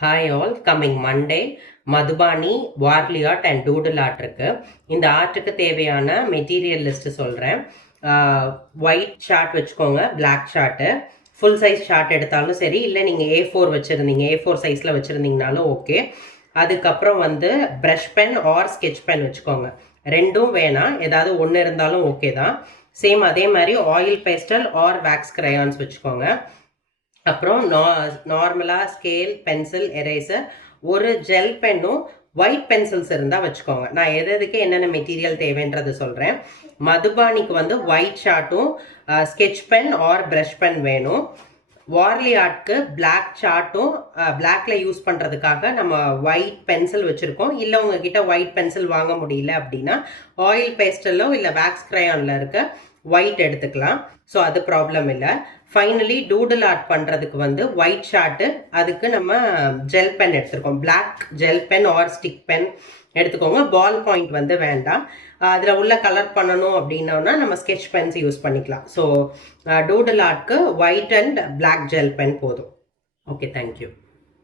Hi all, coming Monday Madhubani Warli art and doodle art இருக்கு. இந்த ஆர்ட்டுக்கு தேவையான மெட்டீரியல் லிஸ்ட் சொல்கிறேன். ஒயிட் ஷார்ட் வச்சுக்கோங்க, black chart. Full size chart எடுத்தாலும் சரி, இல்லை நீங்கள் A4 வச்சுருந்தீங்க, A4 சைஸில் வச்சுருந்தீங்கனாலும் ஓகே. அதுக்கப்புறம் வந்து brush pen or sketch pen வச்சுக்கோங்க. ரெண்டும் வேணாம், ஏதாவது ஒன்று இருந்தாலும் ஓகே தான். சேம் அதே மாதிரி oil pastel or wax crayons வச்சுக்கோங்க. அப்புறம் நார்மலாக ஸ்கேல், பென்சில், எரேசர், ஒரு ஜெல் பென்னும் ஒயிட் பென்சில்ஸ் இருந்தால் வச்சுக்கோங்க. நான் எதுக்கு என்னென்ன மெட்டீரியல் தேவைன்றது சொல்கிறேன். மதுபானிக்கு வந்து ஒயிட் ஷார்ட்டும் sketch pen or brush pen வேணும். வார்லி ஆர்ட்க்கு பிளாக் சார்ட்டும் பிளாக்ல யூஸ் பண்ணுறதுக்காக நம்ம ஒயிட் பென்சில் வச்சுருக்கோம். இல்லை உங்ககிட்ட ஒயிட் பென்சில் வாங்க முடியல அப்படின்னா ஆயில் பேஸ்டலோ இல்லை வேக்ஸ் கிரையானில் இருக்க ஒயிட் எடுத்துக்கலாம். ஸோ அது ப்ராப்ளம் இல்லை. ஃபைனலி டூடில் ஆர்ட் பண்ணுறதுக்கு வந்து ஒயிட் ஷார்ட்டு, அதுக்கு நம்ம ஜெல் பென் எடுத்துருக்கோம். Black gel pen or stick pen எடுத்துக்கோங்க. பால் பாயிண்ட் வந்து வேண்டாம். அதில் உள்ள கலர் பண்ணணும் அப்படின்னோன்னா நம்ம ஸ்கெட்ச் பென்ஸ் யூஸ் பண்ணிக்கலாம். ஸோ டூடில் ஆர்ட்க்கு white and black gel pen போதும். Okay, thank you.